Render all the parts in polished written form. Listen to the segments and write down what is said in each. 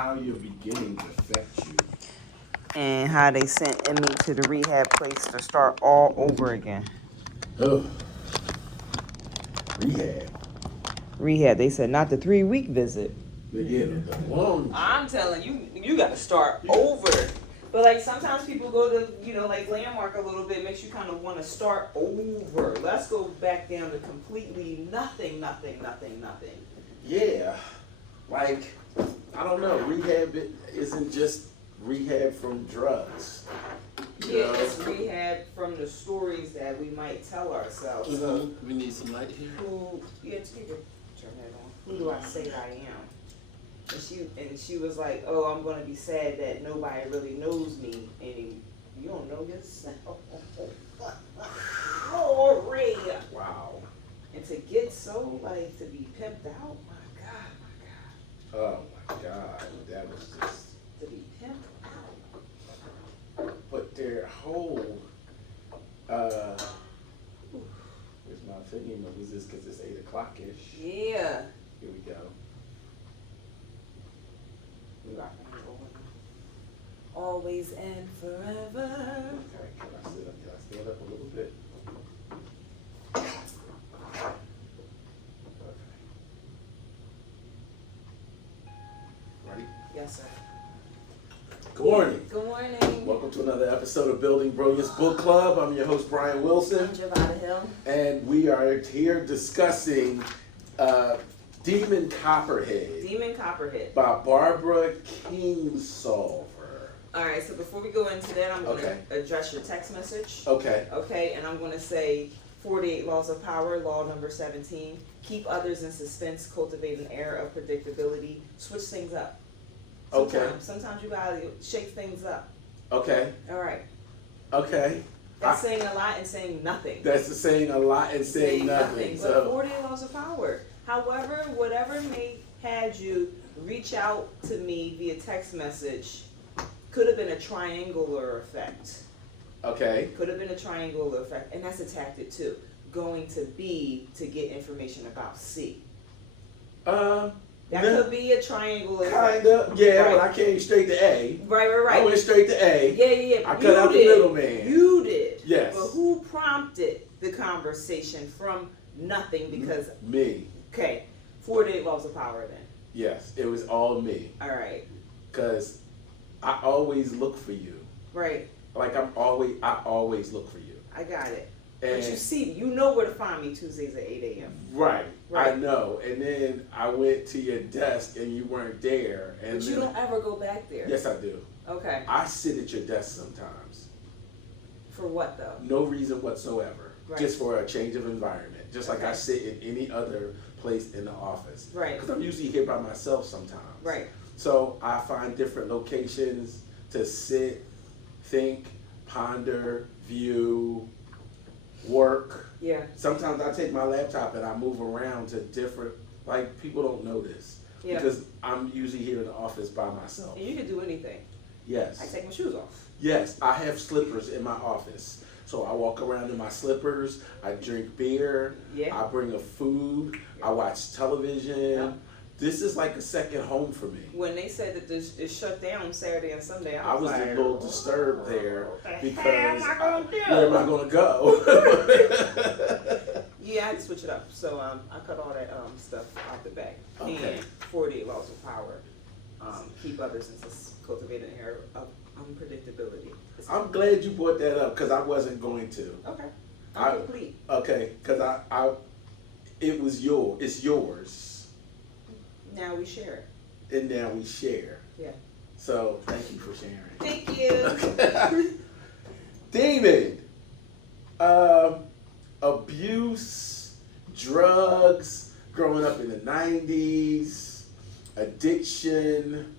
how you're beginning to affect you. And how they sent Emmy to the rehab place to start all over again. Oh, rehab. Rehab, they said not the 3-week visit. Yeah, the long. I'm telling you, you got to start over. But like sometimes people go to, like Landmark a little bit, makes you kind of want to start over. Let's go back down to completely nothing. Yeah, like I don't know. Rehab isn't just rehab from drugs. Yeah, it's rehab from the stories that we might tell ourselves. So We need some light here. Turn that on. Who do I say I am? And she was like, "Oh, I'm gonna be sad that nobody really knows me, and you don't know yourself." Glory. Wow. And to get so to be pimped out, my God. Oh my God, that was just. To be pimped out. But their whole. Where's my opinion? What was this? Because it's 8:00-ish. Yeah. Here we go. Always and forever. Okay, can I sit up? Can I stand up a little bit? Okay. Ready? Yes, sir. Good morning. Good morning. Welcome to another episode of Building Brilliance Book Club. I'm your host, Brian Wilson. I'm Javada Hill. And we are here discussing Demon Copperhead Demon Copperhead. by Barbara Kingsolver. All right, so before we go into that, I'm going Okay. to address your text message. Okay. Okay, and I'm going to say 48 Laws of Power, law number 17. Keep others in suspense, cultivate an air of predictability, switch things up. Okay. Sometimes you got to shake things up. Okay. All right. Okay. That's saying a lot and saying nothing. That's the saying a lot and saying nothing. But So 48 Laws of Power. However, whatever may had you reach out to me via text message could have been a triangular effect. okay. Could have been a triangular effect, and that's a tactic too. Going to B to get information about C. That no, could be a triangular effect. kinda. Yeah, Right. but I came straight to A. Right. I went straight to A. Yeah. I But cut you out the did. middleman. You did. Yes. But who prompted the conversation from nothing? Because Me. 48 Laws of Power then. Yes, it was all me. All right. Cause I always look for you. Right. Like I always look for you. I got it. And But you know where to find me Tuesdays at 8 a.m. right, I Right. know. And then I went to your desk and you weren't there. And But you then- don't ever go back there. Yes, I do. Okay. I sit at your desk sometimes. For what though? No reason whatsoever. Right. Just for a change of environment. Just like I Okay. sit in any other place in the office. Right. Because I'm usually here by myself sometimes. Right. So I find different locations to sit, think, ponder, view, work. Yeah. Sometimes I take my laptop and I move around to different, like people don't know this. Yeah. Because I'm usually here in the office by myself. And you can do anything. Yes. I take my shoes off. Yes, I have slippers in my office. So I walk around in my slippers, I drink beer, Yeah. I bring a food, I watch television. Yeah. This is like a second home for me. When they said that this is shut down Saturday and Sunday, I was like, a little disturbed there what the because hell am I gonna do? where am I going to go? Yeah, I had to switch it up. So I cut all that stuff out the back. Okay. And 48 Laws of Power. Keep others in cultivate an air of unpredictability. I'm glad you brought that up because I wasn't going to. Okay. I- I'm complete. Okay, because it's yours, Now we share it. and now we share. Yeah. So thank you for sharing. Thank you. Demon, abuse, drugs, growing up in the 90s, addiction,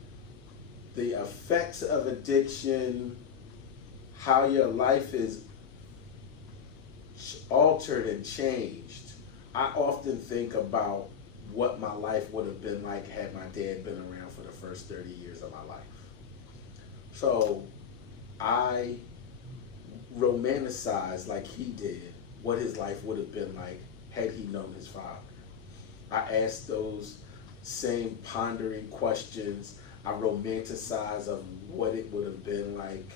the effects of addiction, how your life is altered and changed. I often think about what my life would have been like had my dad been around for the first 30 years of my life. So I romanticize like he did what his life would have been like had he known his father. I ask those same pondering questions I romanticize of what it would have been like.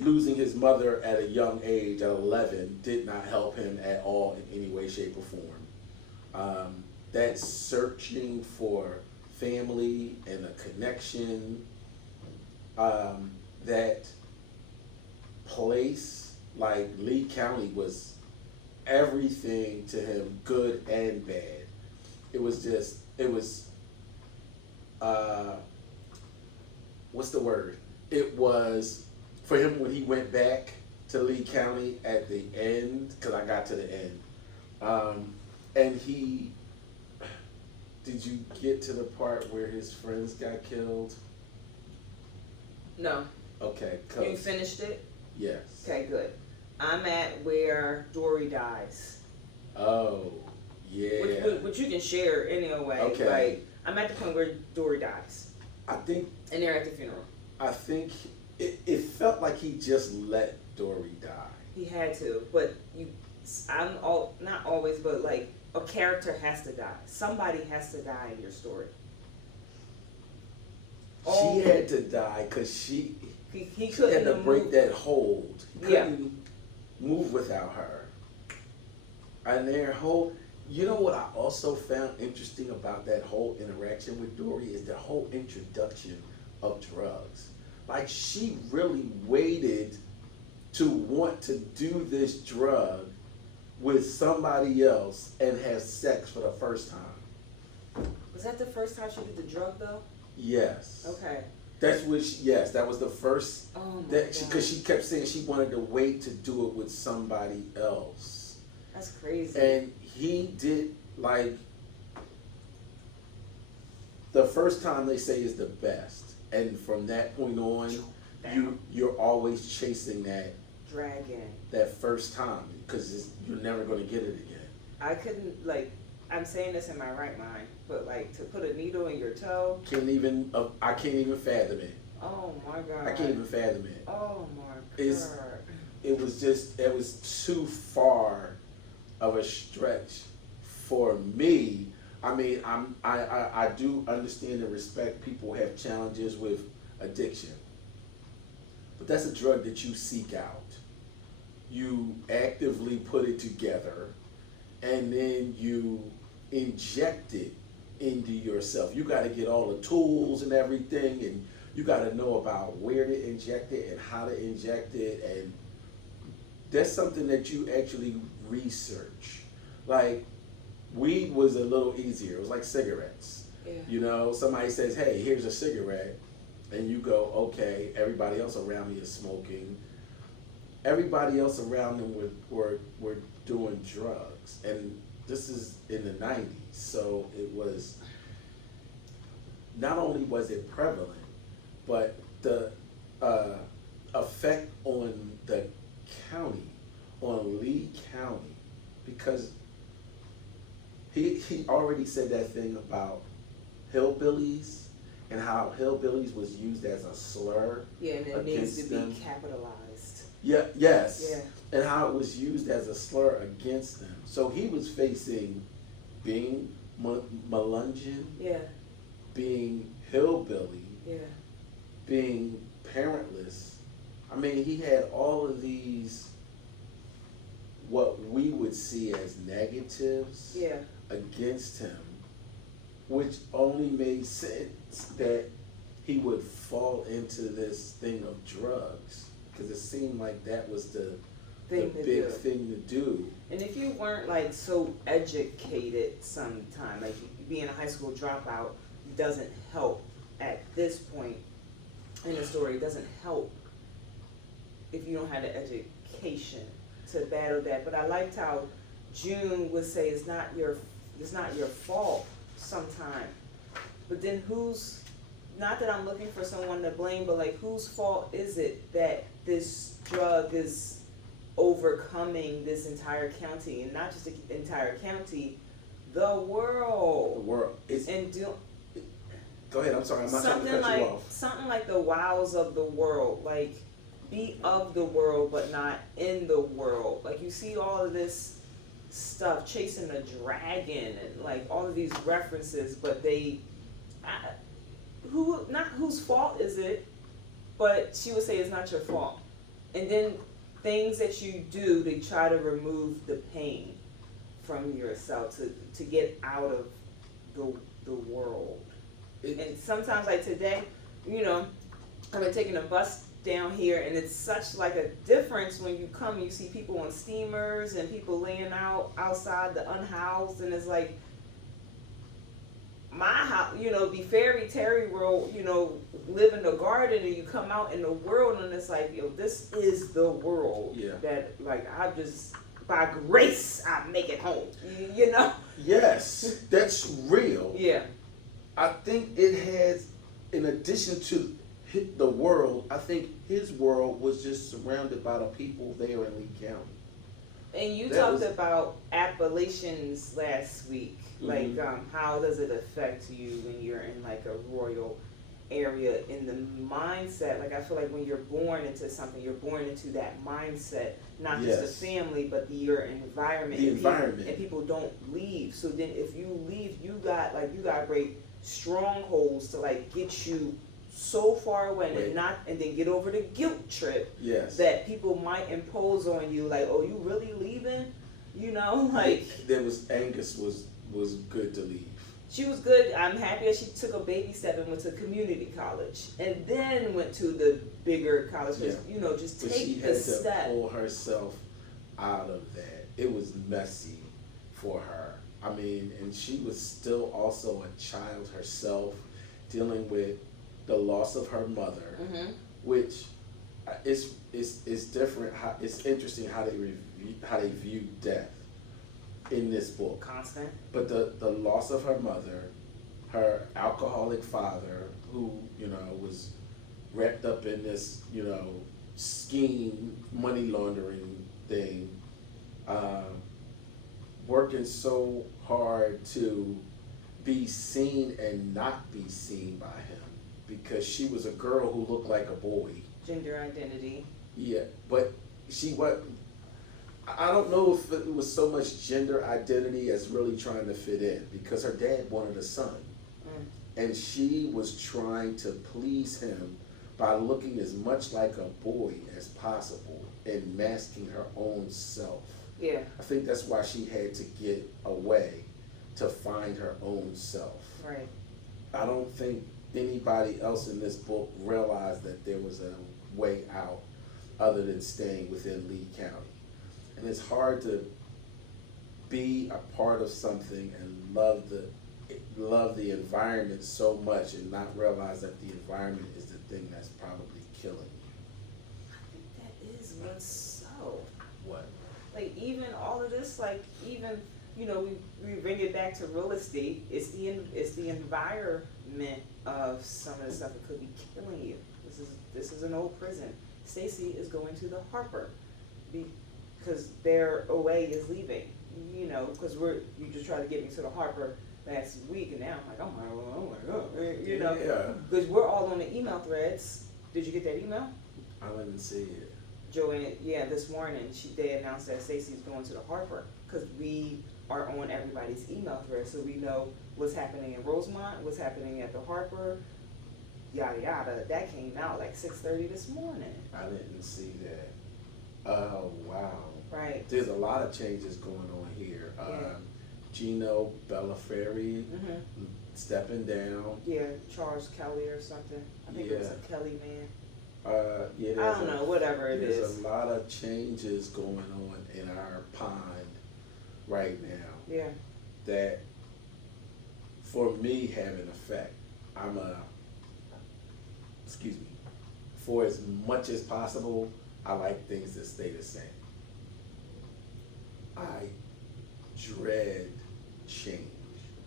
Losing his mother at a young age, at 11, did not help him at all in any way, shape, or form. That searching for family and a connection, that place, like Lee County, was everything to him, good and bad. It was what's the word? It was, for him when he went back to Lee County at the end, because I got to the end, and did you get to the part where his friends got killed? No. Okay, You finished it? yes. Okay, good. I'm at where Dory dies. Oh, yeah. Which you can share anyway. Okay. Like, I'm at the point where Dory dies. I think And they're at the funeral. it felt like he just let Dory die. He had to, but not always, but like, a character has to die. Somebody has to die in your story. She had to die because she He had couldn't to have break moved. that hold. He Yeah. couldn't move without her. And their whole, you know what I also found interesting about that whole interaction with Dory is the whole introduction of drugs. Like, she really waited to want to do this drug with somebody else and have sex for the first time. Was that the first time she did the drug though? Yes. Okay. That's what yes, that was the first, Oh my that God. because she kept saying she wanted to wait to do it with somebody else. That's crazy. And he did, like, the first time they say is the best. And from that point on, you're always chasing Dragon. that first time because you're never going to get it again. I couldn't, like, I'm saying this in my right mind, but like, to put a needle in your toe. I can't even fathom it. Oh my God. I can't even fathom it. Oh my God. It was too far of a stretch for me. I mean, I do understand and respect people who have challenges with addiction, but that's a drug that you seek out. You actively put it together, and then you inject it into yourself. You got to get all the tools and everything, and you got to know about where to inject it and how to inject it, and that's something that you actually research. Like, weed was a little easier. It was like cigarettes. Yeah. You know, somebody says, hey, here's a cigarette, and you go, okay, everybody else around me is smoking. Everybody else around them were doing drugs. And this is in the 90s, so it was, not only was it prevalent, but the effect on the county, on Lee County, because he already said that thing about hillbillies and how hillbillies was used as a slur. Yeah, and it needs to against be them. capitalized. Yeah, yes. Yeah. And how it was used as a slur against them. So he was facing being Melungeon, Yeah. being hillbilly, Yeah. being parentless. I mean, he had all of these, what we would see as negatives Yeah. against him, which only made sense that he would fall into this thing of drugs, because it seemed like that was the Thing to big do. thing to do. And if you weren't like so educated sometime, like being a high school dropout doesn't help at this point in the story. It doesn't help if you don't have the education to battle that. But I liked how June would say it's not your fault sometime. But then who's, not that I'm looking for someone to blame, but like whose fault is it that this drug is overcoming this entire county, and not just the entire county, the The world. world. It's, And do go ahead, I'm sorry, I'm not trying to cut you off. something like the wows of the world, like be of the world but not in the world. Like you see all of this stuff chasing a dragon and like all of these references, but they I, not whose fault is it, but she would say it's not your fault. And then things that you do to try to remove the pain from yourself to get out of the world. And sometimes like today, you know, I've been taking a bus down here and it's such like a difference when you come and you see people on steamers and people laying out outside the unhoused, and it's like my house, you know, be fairy Terry world, you know, live in the garden, and you come out in the world and it's like, yo, this is the world. Yeah. That like I just by grace I make it home. You know? Yes, that's real. Yeah. I think it has, in addition to the world, I think his world was just surrounded by the people there in Lee County. And you That talked was- about Appalachians last week. Like, Mhm. how does it affect you when you're in like a rural area in the mindset? Like, I feel like when you're born into something, you're born into that mindset, not just Yes. the family, but your environment. The and environment. and people don't leave. So then if you leave, you got great strongholds to like get you so far away Right. and then get over the guilt trip Yes. that people might impose on you, like, oh, you really leaving? You know, like, There was Angus was good to leave. she was good. I'm happy that she took a baby step and went to community college and then went to the bigger college. Yeah. You know, just But she take had the to step. pull herself out of that. It was messy for her. I mean, and she was still also a child herself, dealing with the loss of her mother, Mm-hmm. which is different. It's interesting how they view death in this book. Constant. But the loss of her mother, her alcoholic father, who, you know, was wrapped up in this, you know, scheme, money laundering thing, working so hard to be seen and not be seen by him because she was a girl who looked like a boy. Gender identity. Yeah, but I don't know if it was so much gender identity as really trying to fit in, because her dad wanted a son. And she was trying to please him by looking as much like a boy as possible and masking her own self. Yeah. I think that's why she had to get away to find her own self. Right. I don't think anybody else in this book realized that there was a way out other than staying within Lee County. And it's hard to be a part of something and love the environment so much and not realize that the environment is the thing that's probably killing you. I think that is what's so. What? Like, even all of this, like, even, you know, we bring it back to real estate. It's the environment of some of the stuff that could be killing you. This is an old prison. Stacy is going to the Harper because their OA is leaving. You know, because you just tried to get me to the Harper last week, and now I'm like, oh my god, you know, Yeah. because we're all on the email threads. Did you get that email? I didn't even see it. Joanne, yeah, this morning they announced that Stacey's going to the Harper because we are on everybody's email thread, so we know what's happening in Rosemont, what's happening at the Harper, yada yada. That came out like 6:30 this morning. I didn't see that. Oh, wow. Right. There's a lot of changes going on here. Yeah. Gino Bellaferri Mm-hmm. stepping down. Yeah, Charles Kelly or something. I think it was Yeah. a Kelly man. Yeah, I don't know, whatever it there's is. a lot of changes going on in our pond right now Yeah. that, for me, have an effect. Excuse me, for as much as possible, I like things that stay the same. I dread change.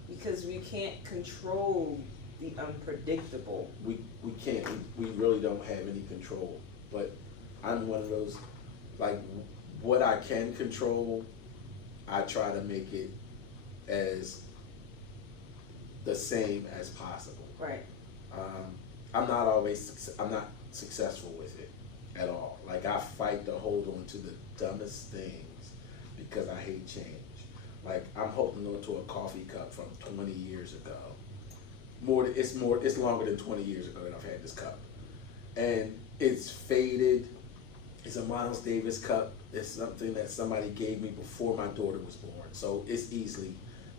Because we can't control the unpredictable. We can't, we really don't have any control, but I'm one of those, like, what I can control, I try to make it as the same as possible. Right. I'm not successful with it at all. Like, I fight to hold on to the dumbest things because I hate change. Like, I'm holding on to a coffee cup from 20 years ago It's longer than 20 years ago that I've had this cup. And it's faded. It's a Miles Davis cup. It's something that somebody gave me before my daughter was born. So it's easily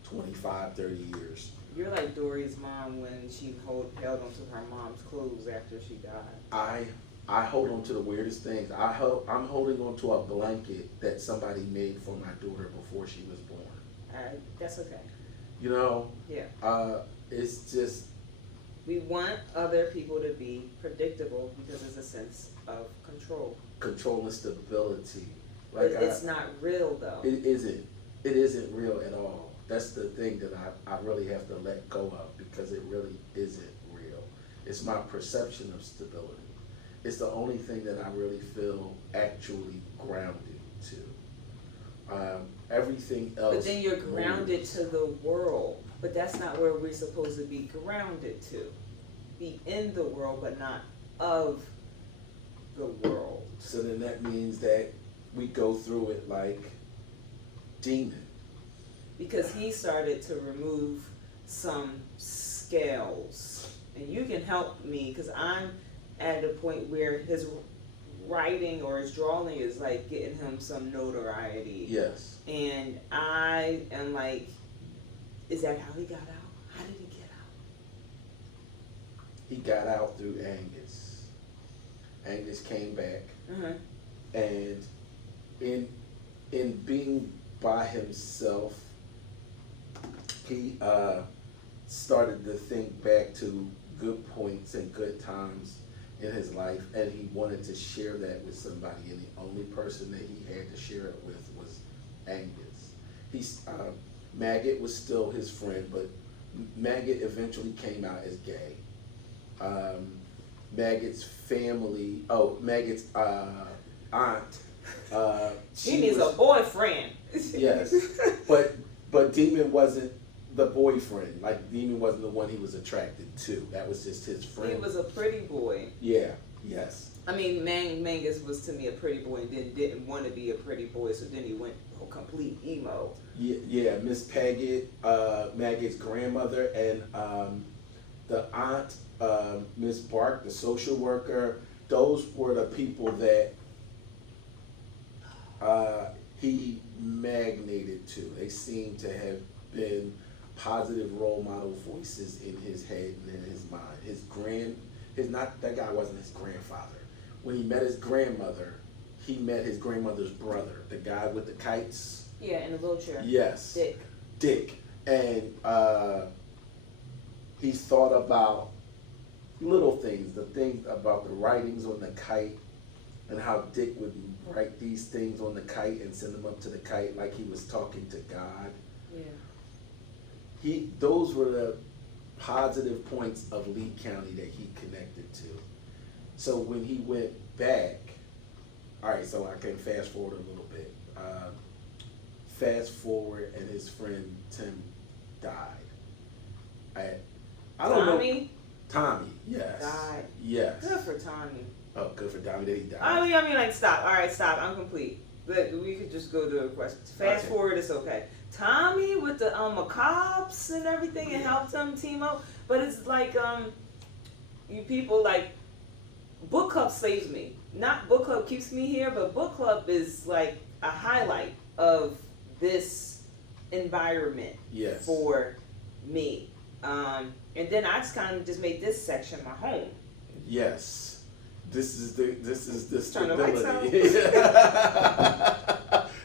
25, 30 years. You're like Dory's mom when she held onto her mom's clothes after she died. I hold on to the weirdest things. I'm holding on to a blanket that somebody made for my daughter before she was born. That's okay. You know? Yeah. It's just, We want other people to be predictable because it's a sense of control. control and stability. But it's not real though. It isn't. It isn't real at all. That's the thing that I really have to let go of, because it really isn't real. It's my perception of stability. It's the only thing that I really feel actually grounded to. Everything else. But then you're grounded to the world. But that's not where we're supposed to be grounded to. Be in the world, but not of the world. So then that means that we go through it like Demon. Because he started to remove some scales. And you can help me, because I'm at a point where his writing or his drawing is like getting him some notoriety. Yes. And I am like, is that how he got out? How did he get out? He got out through Angus. Angus came back, Uh-huh. and in being by himself, he started to think back to good points and good times in his life, and he wanted to share that with somebody, and the only person that he had to share it with was Angus. Maggot was still his friend, but Maggot eventually came out as gay. Maggot's Maggot's aunt. He needs a boyfriend. Yes, but Demon wasn't the boyfriend. Like, Demon wasn't the one he was attracted to. That was just his friend. He was a pretty boy. Yeah. Yes. I mean, Mangus was to me a pretty boy, and then didn't want to be a pretty boy, so then he went complete emo. Yeah. Miss Paget, Maggot's grandmother, and the aunt, Miss Bark, the social worker. Those were the people that he magnated to. They seem to have been positive role model voices in his head and in his mind. That guy wasn't his grandfather. When he met his grandmother, he met his grandmother's brother, the guy with the kites. Yeah, in a wheelchair. Yes. Dick. And he thought about little things, the things about the writings on the kite, and how Dick would write these things on the kite and send them up to the kite like he was talking to God. Yeah. Those were the positive points of Lee County that he connected to. So when he went back, all right, so I can fast forward a little bit. Fast forward, and his friend Tim died. I don't know. Tommy, yes. Died. Yes. Good for Tommy. Oh, good for Tommy that he died. I mean, like, stop. All right, stop. I'm complete. We could just go to a question. Fast forward, it's okay. Tommy with the macabres and everything, and helped him team up. But it's like, you people, like, book club saves me. Not book club keeps me here, but book club is like a highlight of this environment. Yes. For me. And then I just kind of just made this section my home. Yes. This is the Turn the lights stability.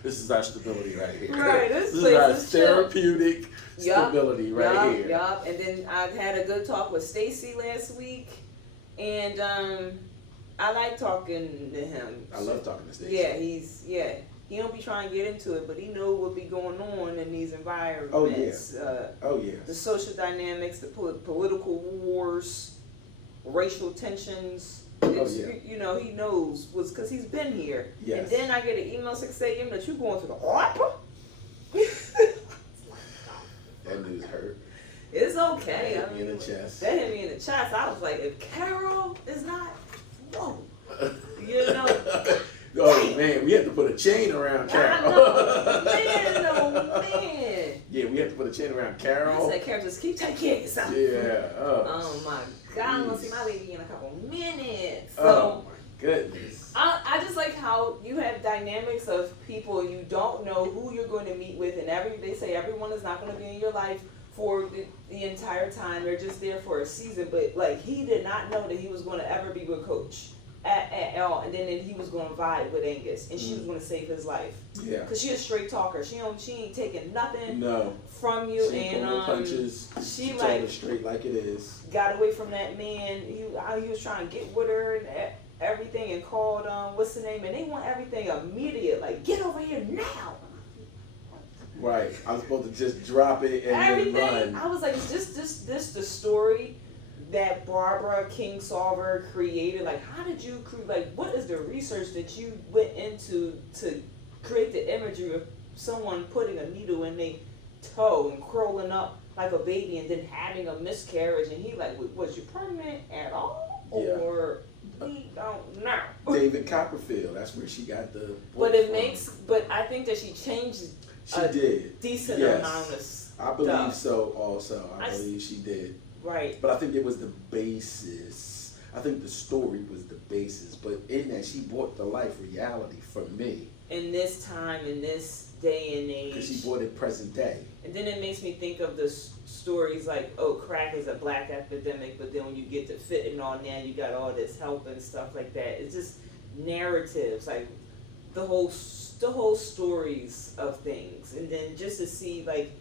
This is our stability right here. Right, this is place our is chill. Therapeutic stability right here. Yup. And then I had a good talk with Stacy last week, and I like talking to him. I love talking to Stacy. Yeah, he don't be trying to get into it, but he know what be going on in these environments. Oh yeah. The social dynamics, the political wars, racial tensions. You know, he knows because he's been here. Yes. And then I get an email 6 a.m. that you going to the opera. That news hurt. It's okay. That hit me in the chest. That hit me in the chest. I was like, if Carol is not, whoa. You know. Oh man, we had to put a chain around I Carol. know, man, oh man. Yeah, we had to put a chain around I Carol. said, Carol, just keep taking care of yourself. Yeah. Oh my God, I'm gonna see my baby in a couple minutes. So Oh my goodness. I just like how you have dynamics of people you don't know who you're going to meet with, and they say everyone is not going to be in your life for the entire time. They're just there for a season. But like he did not know that he was going to ever be with Coach at all, and then he was going to vibe with Angus, and she was going to save his life. Yeah. Cause she a straight talker. She ain't taking nothing No. from you, She ain't and pulling no punches. she told like it straight like it is. got away from that man. He was trying to get with her and everything, and called what's the name, and they want everything immediate. Like get over here now. Right. I was supposed to just drop it and Everything. then run. I was like, is this the story that Barbara Kingsolver created? Like, how did you like? What is the research that you went into to create the imagery of someone putting a needle in their toe and crawling up like a baby and then having a miscarriage? And he like, was you pregnant at all? Yeah. Or we don't know. David Copperfield. That's where she got the. But it from. makes. But I think that she changed She a did. decent Yes. amount of stuff. I believe so. Also, I I s- believe she did. Right. But I think it was the basis. I think the story was the basis. But in that, she brought the life reality for me. In this time, in this day and Because age. she brought it present day. And then it makes me think of the stories like, oh, crack is a black epidemic, but then when you get to fentanyl now, you got all this help and stuff like that. It's just narratives, like the whole stories of things. And then just to see, like,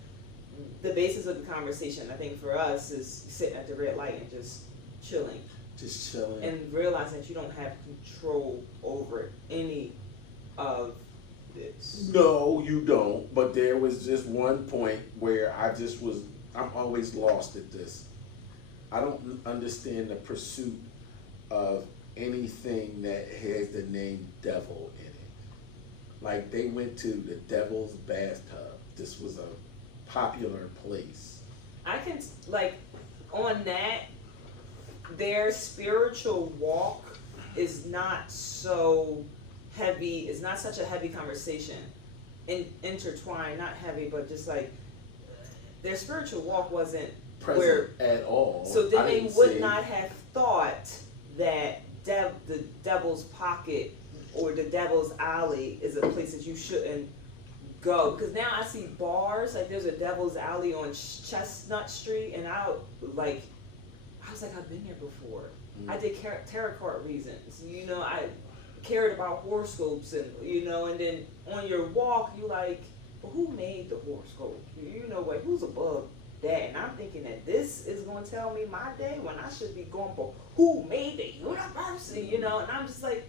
the basis of the conversation, I think for us, is sitting at the red light and just chilling. Just chilling. And realizing that you don't have control over any of this. No, you don't. But there was just one point where I'm always lost at this. I don't understand the pursuit of anything that has the name devil in it. Like they went to the devil's bathtub. This was a popular place. I can, like, on that, their spiritual walk is not so heavy, it's not such a heavy conversation. Intertwined, not heavy, but just like, their spiritual walk wasn't Present where, at all. so then I they didn't would see- not have thought that the devil's pocket or the devil's alley is a place that you shouldn't go. Because now I see bars, like there's a devil's alley on Chestnut Street, and I was like, I've been here before. I did tarot card reasons, you know, I cared about horoscopes, and you know, and then on your walk you like, well, who made the horoscope? You know, like who's above that? And I'm thinking that this is going to tell me my day when I should be going for who made the universe, you know, and I'm just like,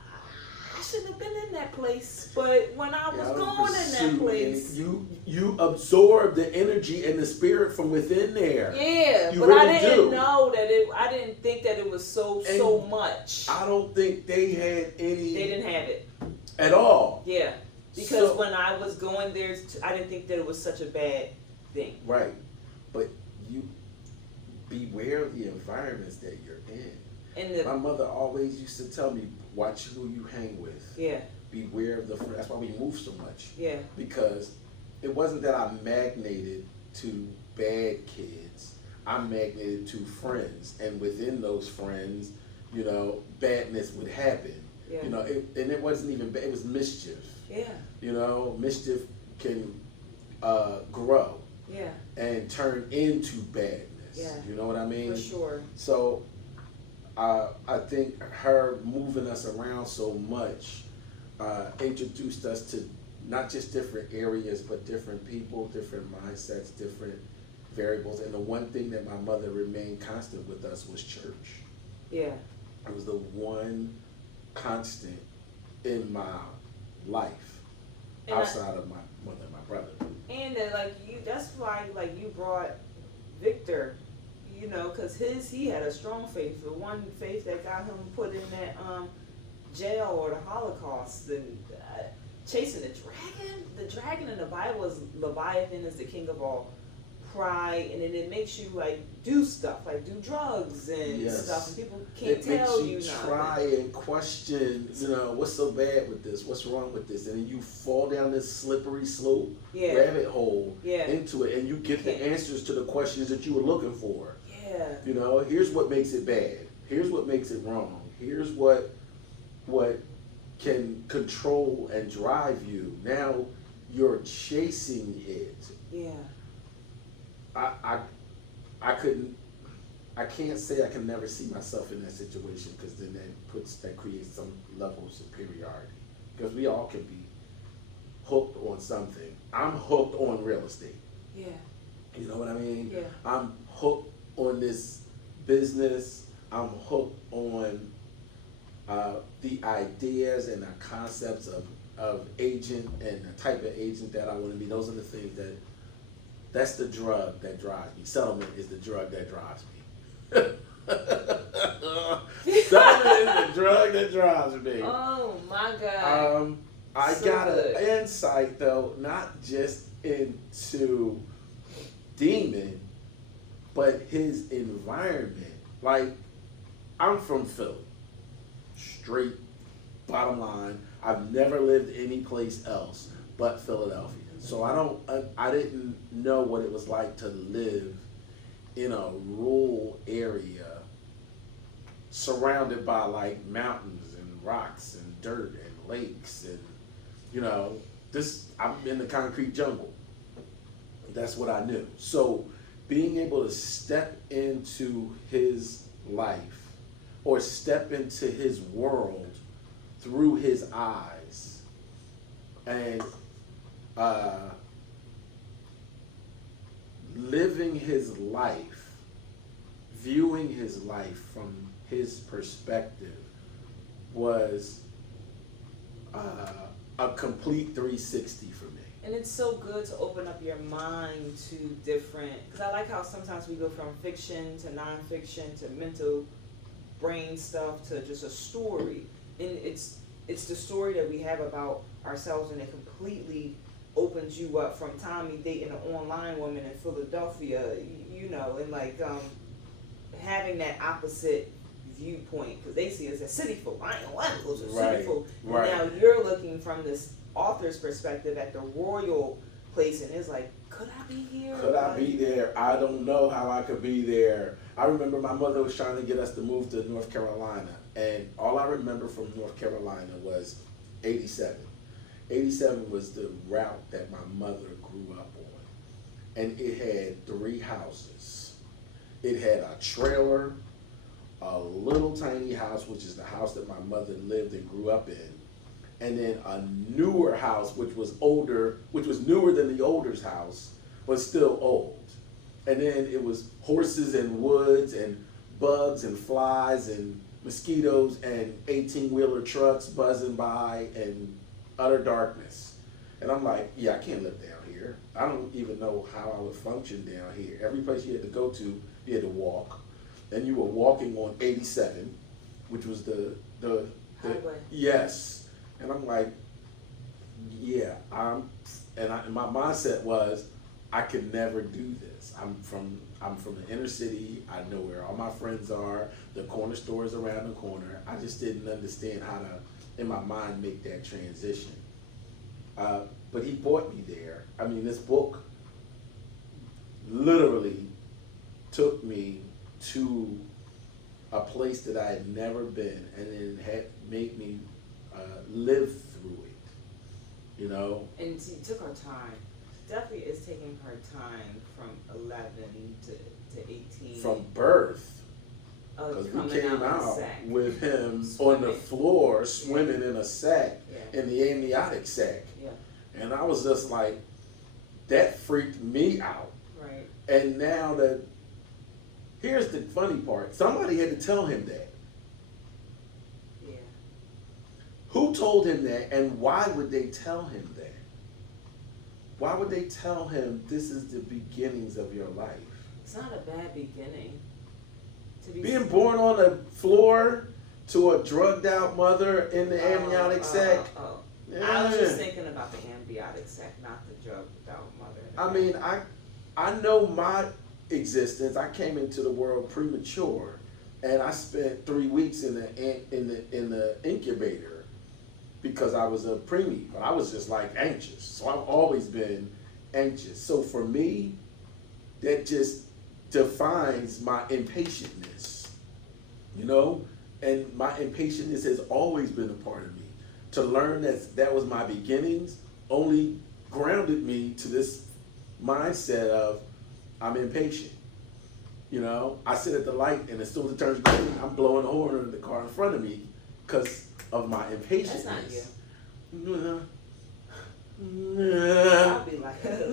I shouldn't have been in that place, but when I was going in that place, you absorb the energy and the spirit from within there. yeah, You but really I didn't do. know that I didn't think that it was so And much. I don't think they had any They didn't have it, at all. yeah, because So- when I was going there, I didn't think that it was such a bad thing. Right. But you beware of the environments that you're in. And My mother always used to tell me, watch who you hang with. yeah, Beware of the friends. That's why we move so much. yeah, Because it wasn't that I magnated to bad kids. I magnated to friends. And within those friends, you know, badness would happen. yeah, You know, and it wasn't even bad. It was mischief. yeah, You know, mischief can grow yeah, and turn into badness. Yeah. You know what I mean? for sure. So I think her moving us around so much introduced us to not just different areas, but different people, different mindsets, different variables. And the one thing that my mother remained constant with us was church. Yeah, It was the one constant in my life And I- outside of my mother and my brother. and that like that's why like you brought Victor, you know, because he had a strong faith, the one faith that got him put in that jail or the Holocaust, and chasing the dragon. The dragon in the Bible is Leviathan is the king of all cry, and then it makes you like do stuff, like do drugs and Yes. stuff, and people can't It tell makes you nothing. try and question, what's so bad with this? What's wrong with this? And then you fall down this slippery slope, Yeah. rabbit hole Yeah. into it, and you get the Okay. answers to the questions that you were looking for. Yeah. Here's what makes it bad. Here's what makes it wrong. Here's what can control and drive you. Now you're chasing it. Yeah. I can't say I can never see myself in that situation, because then that creates some level of superiority, because we all can be hooked on something. I'm hooked on real estate. Yeah. You know what I mean? Yeah. I'm hooked on this business. I'm hooked on the ideas and the concepts of agent and the type of agent that I want to be. Those are the things that's the drug that drives me. Settlement is the drug that drives me. Settlement is the drug that drives me. Oh my God. I So got good. an insight though, not just into Demon, but his environment. Like, I'm from Philly, straight bottom line. I've never lived any place else but Philadelphia. So I didn't know what it was like to live in a rural area surrounded by like mountains and rocks and dirt and lakes and I'm in the concrete jungle. That's what I knew. So being able to step into his life or step into his world through his eyes and living his life, viewing his life from his perspective was a complete 360 for me. And it's so good to open up your mind to different, because I like how sometimes we go from fiction to nonfiction to mental brain stuff to just a story. And it's the story that we have about ourselves, and it completely opens you up from Tommy dating an online woman in Philadelphia, and like having that opposite viewpoint, because they see us as city folk. I ain't gonna want to go to city Right, folk. And right. now you're looking from this author's perspective at the royal place, and it's like, could I be here? Could I be there? I don't know how I could be there. I remember my mother was trying to get us to move to North Carolina, and all I remember from North Carolina was 87. 87 was the route that my mother grew up on, and it had 3 houses. It had a trailer, a little tiny house, which is the house that my mother lived and grew up in, and then a newer house, which was newer than the older's house, but still old. And then it was horses and woods and bugs and flies and mosquitoes and 18-wheeler trucks buzzing by and utter darkness. And I'm like, yeah, I can't live down here. I don't even know how I would function down here. Every place you had to go to, you had to walk. And you were walking on 87, which was the Highway. Yes. And I'm like, yeah, and my mindset was, I could never do this. I'm from the inner city. I know where all my friends are. The corner store is around the corner. I just didn't understand how to, in my mind, make that transition. But he brought me there. I mean, this book literally took me to a place that I had never been, and it had made me live through it, And she took her time. Definitely is taking her time from 11 to 18. From birth. of Because we coming came out in a out sack. with him on the Swimming. floor, swimming in a sack, Yeah. in the amniotic sac. Yeah, And I was just like, that freaked me out. right. And now here's the funny part. Somebody had to tell him that. Yeah. Who told him that, and why would they tell him that? Why would they tell him this is the beginnings of your life? It's not a bad beginning. To be Being born on the floor to a drugged out mother in the amniotic sac. I was just Yeah. thinking about the amniotic sac, not the drugged out mother. I mean, I know my existence. I came into the world premature, and I spent 3 weeks in the incubator because I was a preemie, but I was just like anxious. So I've always been anxious. So for me, that just defines my impatientness, you know? And my impatientness has always been a part of me. To learn that was my beginnings only grounded me to this mindset of I'm impatient. You know, I sit at the light and as soon as it turns green, I'm blowing the horn in the car in front of me because of my impatience. That's not you. Nah. I'll be like, that's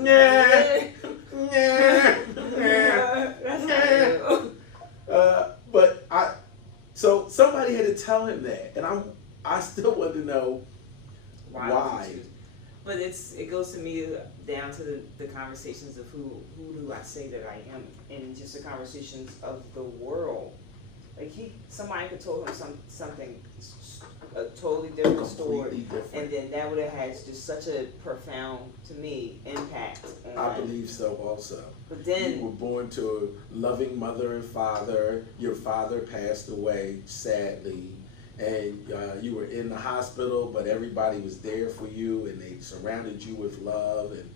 not you. But so somebody had to tell him that, and I still want to know why. But it goes to me down to the conversations of who do I say that I am, and just the conversations of the world. Like somebody could told him something a totally different story, Completely different. and then that would have had just such a profound, to me, impact on. I believe so also. But then you were born to a loving mother and father. Your father passed away sadly, and you were in the hospital, but everybody was there for you, and they surrounded you with love, and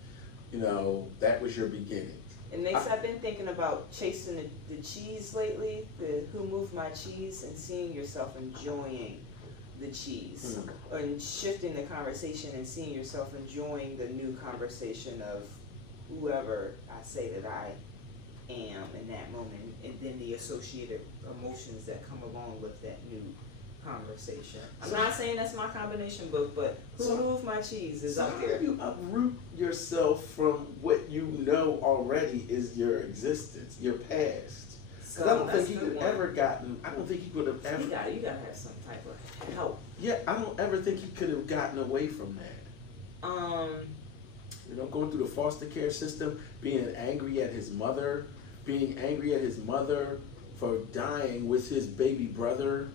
you know that was your beginning. And next, I've been thinking about chasing the cheese lately. The Who Moved My Cheese, and seeing yourself enjoying the cheese, and shifting the conversation and seeing yourself enjoying the new conversation of whoever I say that I am in that moment, and then the associated emotions that come along with that new conversation. I'm not saying that's my combination book, but Who Moved My Cheese is up there. How do you uproot yourself from what you know already is your existence, your past? So I don't that's think he the could one. ever gotten. I don't think he could have ever. You gotta have some type of help. Yeah, I don't ever think he could have gotten away from that. You know, going through the foster care system, being angry at his mother, for dying with his baby brother.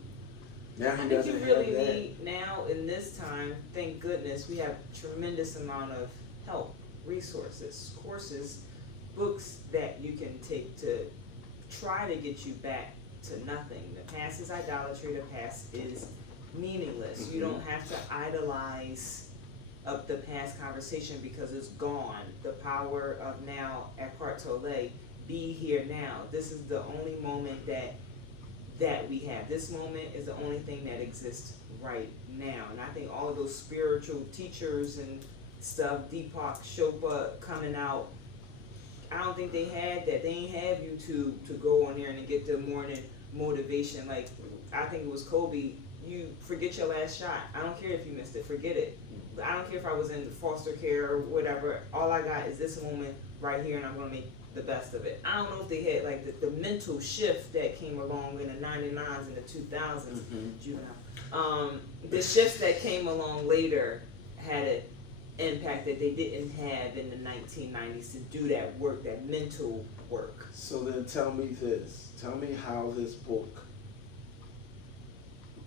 Now I he think doesn't you have really that. need now in this time, thank goodness, we have tremendous amount of help, resources, courses, books that you can take to try to get you back to nothing. The past is idolatry, the past is meaningless. You don't have to idolize up the past conversation because it's gone. The power of now, Eckhart Tolle, be here now. This is the only moment that we have. This moment is the only thing that exists right now. And I think all of those spiritual teachers and stuff, Deepak Chopra coming out, I don't think they had that. They ain't have YouTube to go on there and get the morning motivation. Like, I think it was Kobe, you forget your last shot. I don't care if you missed it, forget it. I don't care if I was in foster care or whatever. All I got is this moment right here, and I'm gonna make the best of it. I don't know if they had like the mental shift that came along in the 99s and the 2000s, juvenile. The shifts that came along later had an impact that they didn't have in the 1990s to do that work, that mental work. So then tell me this. Tell me how this book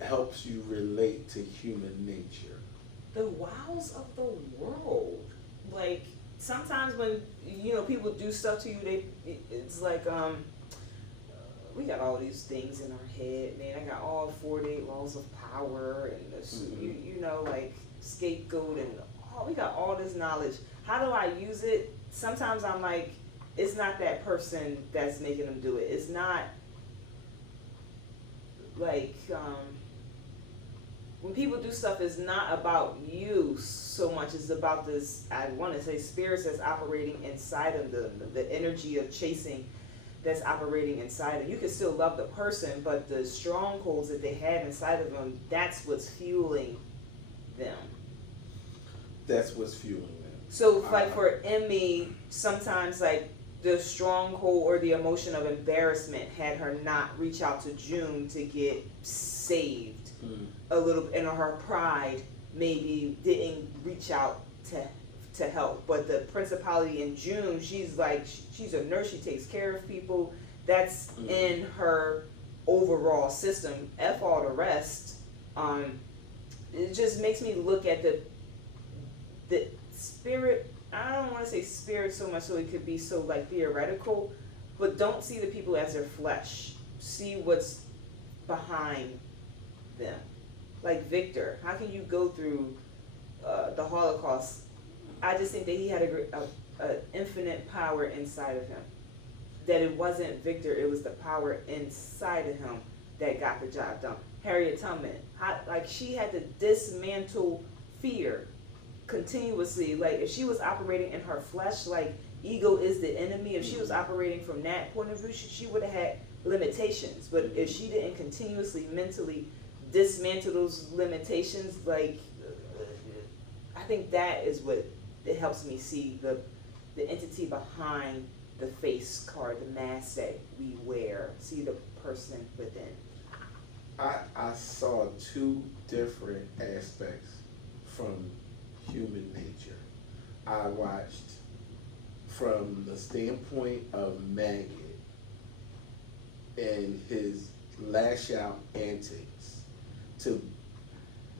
helps you relate to human nature. The wows of the world. Like, sometimes when, people do stuff to you, it's like, we got all these things in our head, man. I got all 48 laws of power and this, like scapegoat and we got all this knowledge. How do I use it? Sometimes I'm like, it's not that person that's making them do it. It's not like, when people do stuff, it's not about you so much. It's about this, I want to say, spirits that's operating inside of them, the energy of chasing that's operating inside them. You can still love the person, but the strongholds that they have inside of them, that's what's fueling them. That's what's fueling them. So, like for Emmy, sometimes like the stronghold or the emotion of embarrassment had her not reach out to June to get saved. A little, and her pride maybe didn't reach out to help. But the principality in June, she's a nurse, she takes care of people. That's in her overall system. F all the rest. It just makes me look at the spirit I don't want to say spirit so much so it could be so like theoretical, but don't see the people as their flesh. See what's behind them. Like Victor, how can you go through the Holocaust? I just think that he had a infinite power inside of him. That it wasn't Victor, it was the power inside of him that got the job done. Harriet Tubman, like she had to dismantle fear continuously. Like if she was operating in her flesh, like ego is the enemy, if she was operating from that point of view, she would have had limitations. But if she didn't continuously mentally dismantle those limitations, like I think that is what it helps me see the entity behind the face card, the mask that we wear, see the person within. I saw two different aspects from human nature. I watched from the standpoint of Maggot and his lash out antics to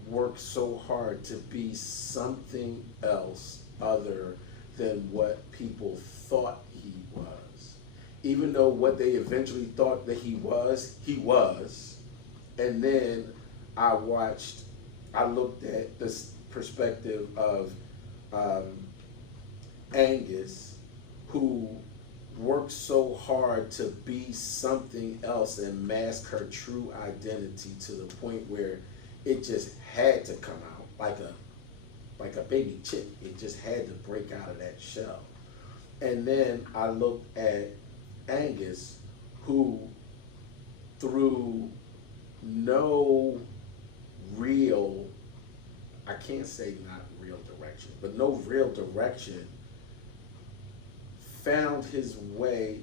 work so hard to be something else other than what people thought he was. Even though what they eventually thought that he was. And then I looked at this perspective of Angus, who worked so hard to be something else and mask her true identity to the point where it just had to come out like a baby chick. It just had to break out of that shell. And then I looked at Angus, who through no real, I can't say not real direction, but no real direction, found his way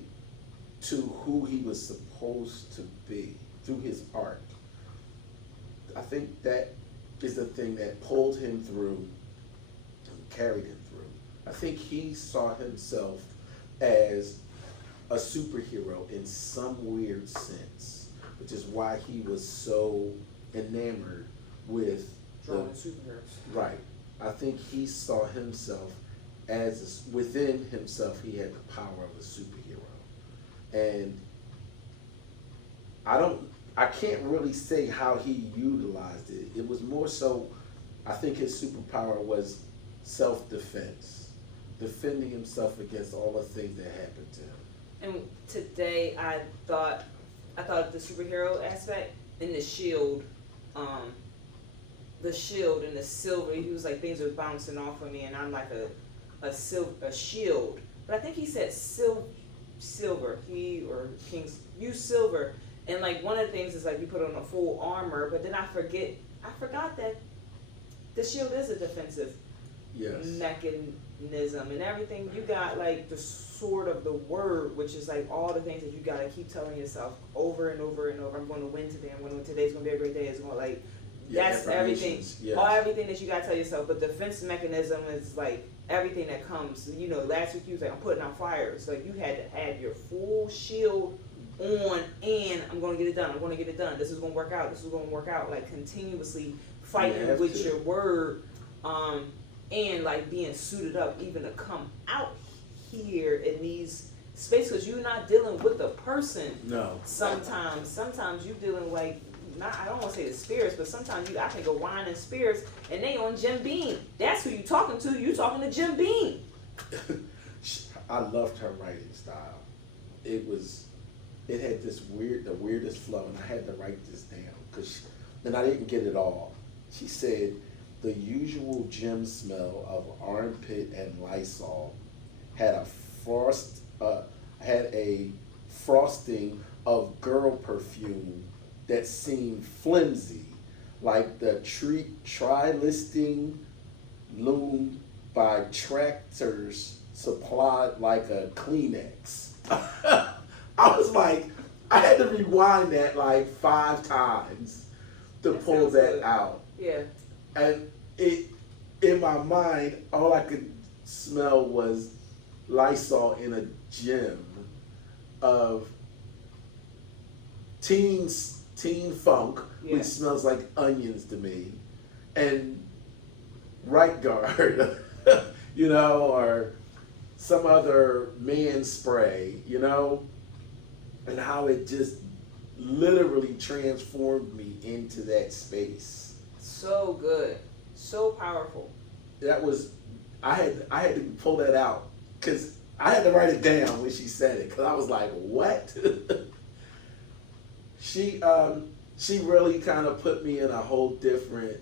to who he was supposed to be through his art. I think that is the thing that pulled him through and carried him through. I think he saw himself as a superhero in some weird sense, which is why he was so enamored with Drawing superheroes. Right. I think he saw himself as within himself. He had the power of a superhero, and I can't really say how he utilized it. It was more so, I think his superpower was self-defense, defending himself against all the things that happened to him. And today I thought the superhero aspect and the shield and the silver, he was like things were bouncing off of me and I'm like a shield. But I think he said silver, he or King's use silver. And like one of the things is like you put on a full armor, but then I forgot that the shield is a defensive mechanism, and everything you got like the sword of the word, which is like all the things that you gotta keep telling yourself over and over and over. I'm going to win today. Today's gonna be a great day. It's going like that's everything. Yes. All everything that you gotta tell yourself. But defense mechanism is like everything that comes. You know, last week you was like I'm putting out fires. Like you had to have your full shield on, and I'm going to get it done. I'm going to get it done. This is going to work out. This is going to work out. Like continuously fighting with your word, and like being suited up even to come out here in these spaces, because you're not dealing with the person. No. Sometimes you dealing like I don't want to say the spirits, but sometimes I think of wine and spirits, and they on Jim Beam. That's who you talking to. You talking to Jim Beam. I loved her writing style. It had the weirdest flow, and I had to write this down and I didn't get it all. She said, the usual gym smell of armpit and Lysol had a frosting of girl perfume that seemed flimsy, like the tri-listing loom by Tractors supplied like a Kleenex. I was like, I had to rewind that like 5 times to pull that out. Yeah. And in my mind, all I could smell was Lysol in a gym of teen funk, which smells like onions to me, and Right Guard you know, or some other man spray, you know, and how it just literally transformed me into that space. So good, so powerful. That was, I had to pull that out because I had to write it down when she said it because I was like, what? She really kind of put me in a whole different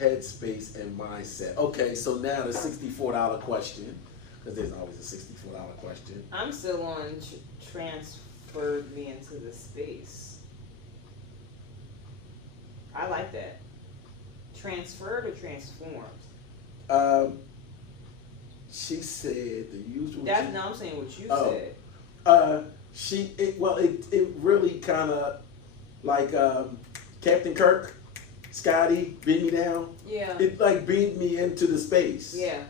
headspace and mindset. Okay, so now the $64 question, because there's always a $64 question. I'm still on transferred me into the space. I like that. Transferred or transformed? She said the usual. That's no, I'm saying what you Oh. said. It really kind of like Captain Kirk, Scotty beat me down. Yeah. It like beat me into the space. Yeah.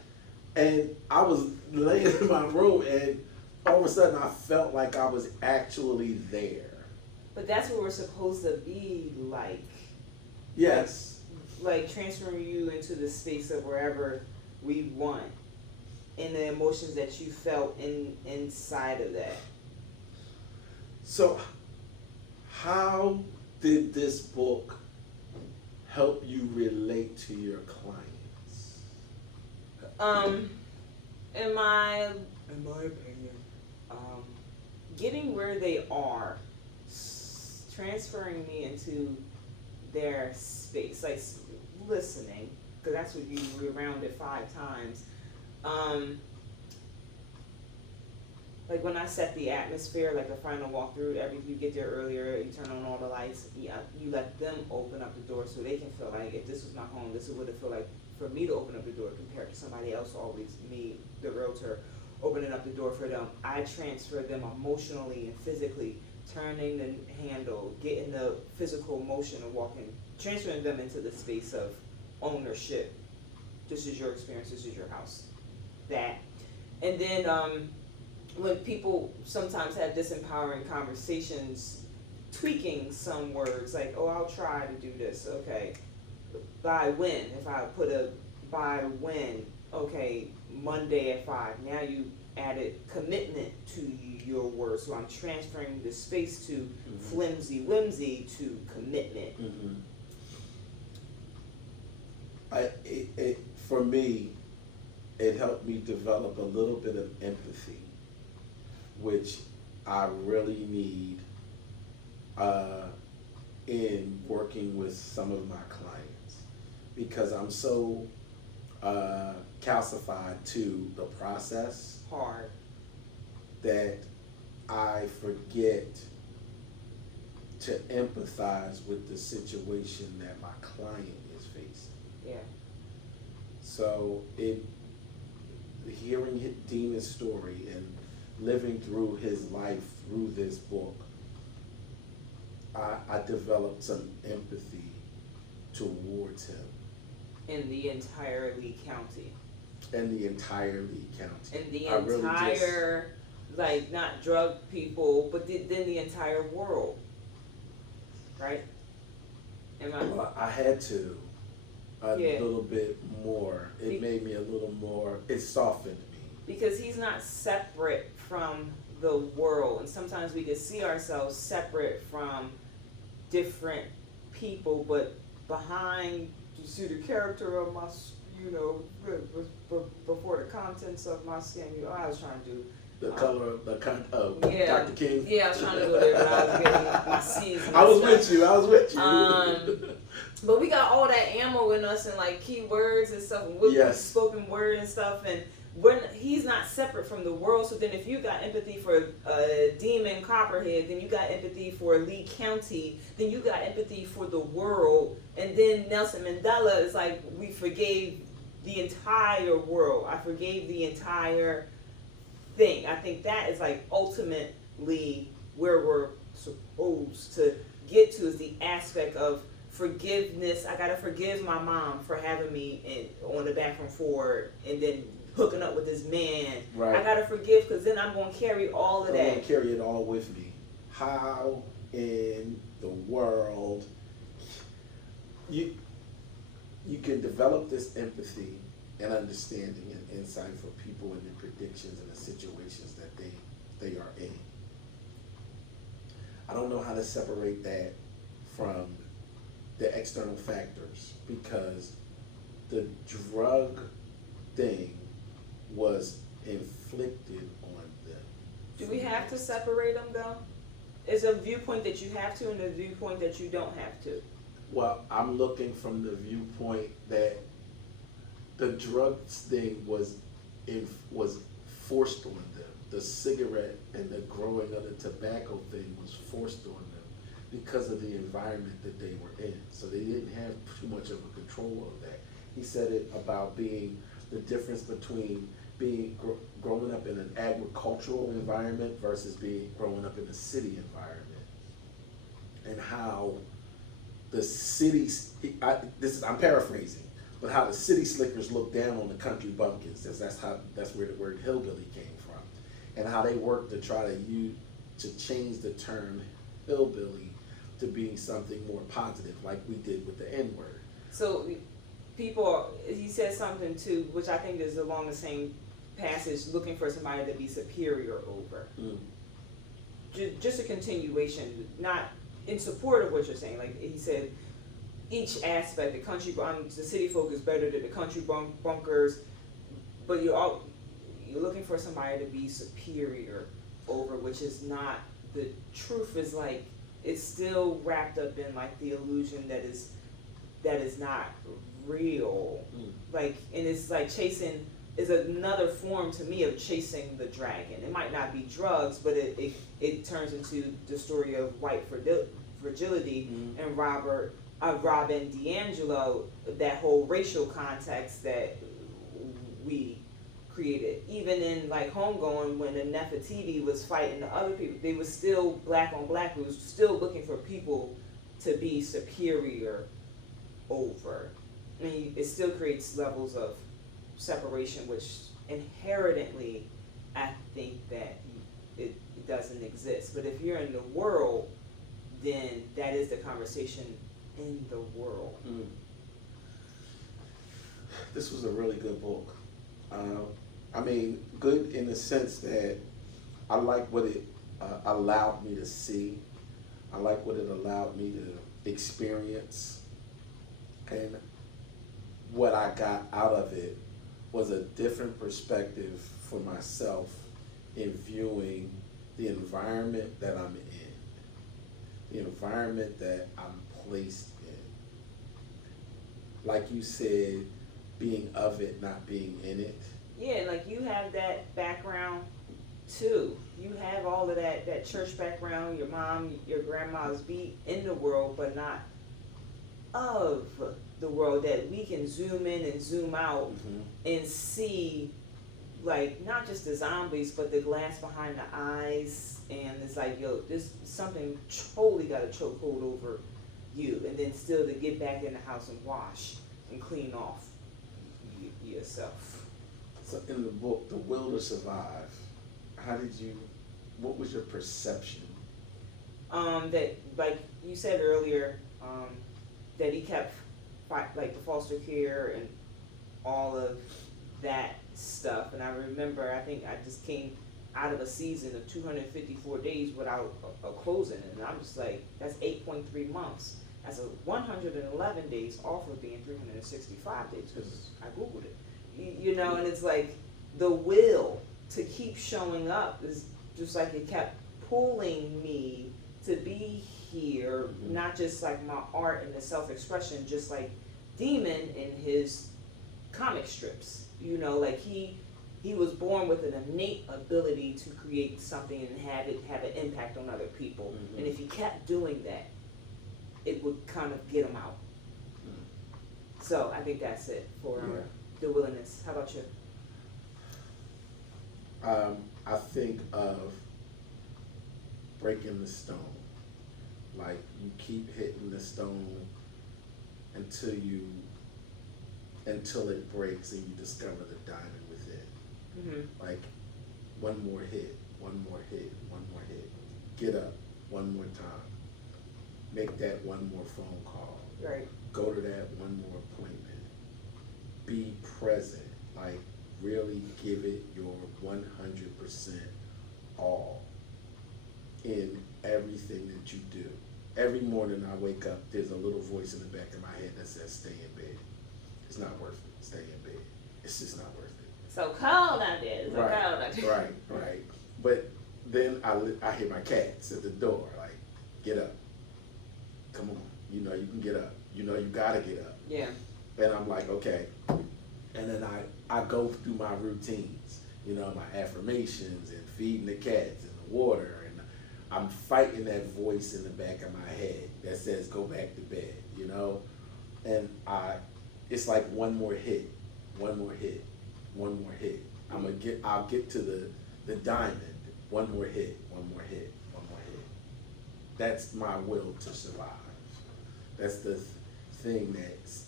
And I was laying in my room, and all of a sudden I felt like I was actually there. But that's what we're supposed to be like. Yes. Like transferring you into the space of wherever we want. And the emotions that you felt inside of that. So, how did this book help you relate to your clients? In my opinion, getting where they are, transferring me into their space, like listening, because that's what you rewound it 5 times. Like when I set the atmosphere, like a final walkthrough, you get there earlier, you turn on all the lights, you let them open up the door so they can feel like if this was my home, this is what it feel like for me to open up the door compared to somebody else, always me, the realtor, opening up the door for them. I transfer them emotionally and physically, turning the handle, getting the physical motion of walking, transferring them into the space of ownership. This is your experience, this is your house. That. And then when people sometimes have disempowering conversations, tweaking some words, like, oh, I'll try to do this, okay. By when? If I put a by when, okay, Monday at 5. Now you added commitment to your words. So I'm transferring the space to flimsy whimsy to commitment. For me, it helped me develop a little bit of empathy, which I really need in working with some of my clients, because I'm so calcified to the process Hard. that I forget to empathize with the situation that my client is facing. Yeah. So hearing Dean's story and living through his life through this book, I developed some empathy towards him. In the entire Lee County. And the entire Lee County. In the I really entire, like, not drug people, but then the entire world. Right? Well, I had to a Yeah. little bit more. It made me a little more, it softened me. Because he's not separate from the world. And sometimes we can see ourselves separate from different people, but behind, you see the character of my, before the contents of my skin, I was trying to do. The color of Yeah. Dr. King. Yeah, I was trying to go there, but I was getting my C's. I was with you. But we got all that ammo in us and like keywords and stuff, and Yes. spoken word and stuff, and he's not separate from the world. So then, if you got empathy for Demon Copperhead, then you got empathy for Lee County, then you got empathy for the world, and then Nelson Mandela is like, we forgave the entire world. I forgave the entire thing. I think that is like ultimately where we're supposed to get to, is the aspect of forgiveness. I gotta forgive my mom for having me on the bathroom floor and then hooking up with this man. Right. I gotta forgive, because then I'm gonna carry all of I'm that. going to carry it all with me. How in the world you can develop this empathy and understanding and insight for people and the predictions and the situations that they are in. I don't know how to separate that from the external factors, because the drug thing was inflicted on them. Do we have to separate them though? Is a viewpoint that you have to and a viewpoint that you don't have to? Well, I'm looking from the viewpoint that the drugs thing was forced on them. The cigarette and the growing of the tobacco thing was forced on them because of the environment that they were in. So they didn't have too much of a control of that. He said it about being the difference between growing up in an agricultural environment versus growing up in a city environment, and how the cities, I'm paraphrasing, but how the city slickers look down on the country bumpkins, that's where the word hillbilly came from, and how they work to try to change the term hillbilly to being something more positive, like we did with the N-word. So he said something too, which I think is along the same passage, looking for somebody to be superior over. Just a continuation, not in support of what you're saying. Like he said, each aspect, the city folk is better than the country bunkers, but you're looking for somebody to be superior over, which is not the truth. Is like it's still wrapped up in like the illusion that is not real. Like, and it's like chasing is another form to me of chasing the dragon. It might not be drugs, but it turns into the story of white fragility and Rob and D'Angelo, that whole racial context that we created. Even in like Homegoing, when the Nefertiti was fighting the other people, they was still black on black. It was still looking for people to be superior over. I mean, it still creates levels of separation, which inherently, I think that it doesn't exist. But if you're in the world, then that is the conversation in the world. This was a really good book. I mean, good in the sense that I like what it allowed me to see. I like what it allowed me to experience. And what I got out of it was a different perspective for myself in viewing the environment that I'm in, the environment that I'm placed in. Like you said, being of it, not being in it. Yeah, like you have that background too. You have all of that church background, your mom, your grandma's be in the world, but not of the world, that we can zoom in and zoom out and see, like, not just the zombies, but the glass behind the eyes. And it's like, yo, this something totally got a chokehold over you, and then still to get back in the house and wash and clean off yourself. So in the book, The Will to Survive, what was your perception? That, like you said earlier, that he kept, like, the foster care and all of that stuff. And I remember, I think I just came out of a season of 254 days without a closing, and I'm just like, that's 8.3 months. That's 111 days off of being 365 days, because I Googled it. You know, and it's like the will to keep showing up is just like it kept pulling me to be here, not just like my art and the self-expression, just like Demon in his comic strips. You know, like he was born with an innate ability to create something and have an impact on other people. And if he kept doing that, it would kind of get him out. So I think that's it for the willingness. How about you? I think of breaking the stone. Like, you keep hitting the stone until it breaks and you discover the diamond within. Like, one more hit, one more hit, one more hit. Get up one more time. Make that one more phone call. Right. Go to that one more appointment. be present. Like, really give it your 100% all in everything that you do. Every morning I wake up, there's a little voice in the back of my head that says, stay in bed. It's not worth it. Stay in bed. It's just not worth it. So cold out there. It's so cold out there. Right. But then I hear my cats at the door, like, get up. Come on. You know you can get up. You know you gotta get up. Yeah. And I'm like, okay. And then I go through my routines, you know, my affirmations and feeding the cats and the water. And I'm fighting that voice in the back of my head that says, go back to bed, you know? And it's like one more hit. I'll get to the diamond. One more hit. That's my will to survive. That's the thing that's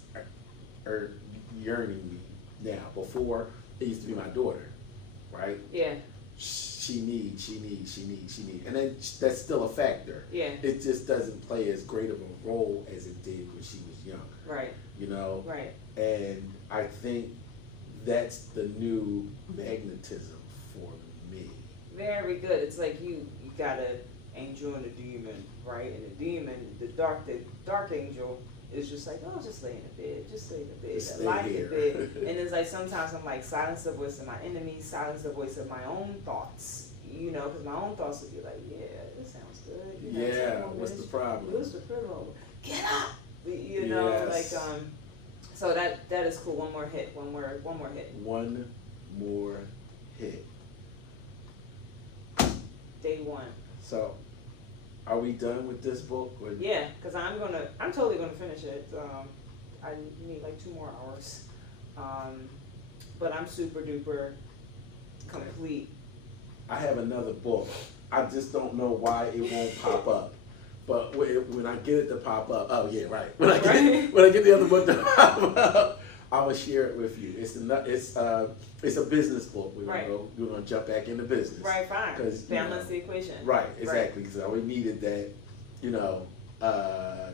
yearning me now. Before, it used to be my daughter, right? Yeah. She needs. And then that's still a factor. Yeah. It just doesn't play as great of a role as it did when she was young. Right. You know? Right. And I think that's the new magnetism for me. Very good. It's like you got an angel and a demon, right? And the demon, the dark angel is just like, oh, just lay in the bed. Just lay in the bed. Just stay Lie in the here. bed. And it's like sometimes I'm like, silence the voice of my enemies, silence the voice of my own thoughts. You know, because my own thoughts would be like, yeah, this sounds good. You know, Yeah, what's the problem? What's the problem? Get up! You know, Yes. like, so that is cool. One more hit. One more hit. One more hit. Day one. So, are we done with this book? Or Yeah, because I'm totally gonna finish it. I need like 2 more hours. But I'm super duper complete. I have another book. I just don't know why it won't pop up. But when I get it to pop up, oh yeah, right. When I get the other book to pop up, I will share it with you. It's a business book. We're gonna jump back into business. Right, fine. 'Cause, balance the equation. Right, exactly. Because we needed that,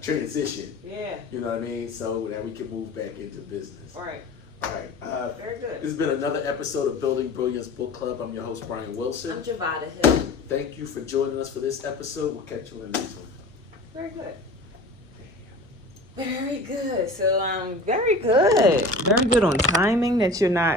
transition. Yeah. You know what I mean? So that we can move back into business. All right. Very good. This has been another episode of Building Brilliance Book Club. I'm your host, Brian Wilson. I'm Javada Hill. Thank you for joining us for this episode. We'll catch you in the next one. Very good. Very good. So, very good. Very good on timing that you're not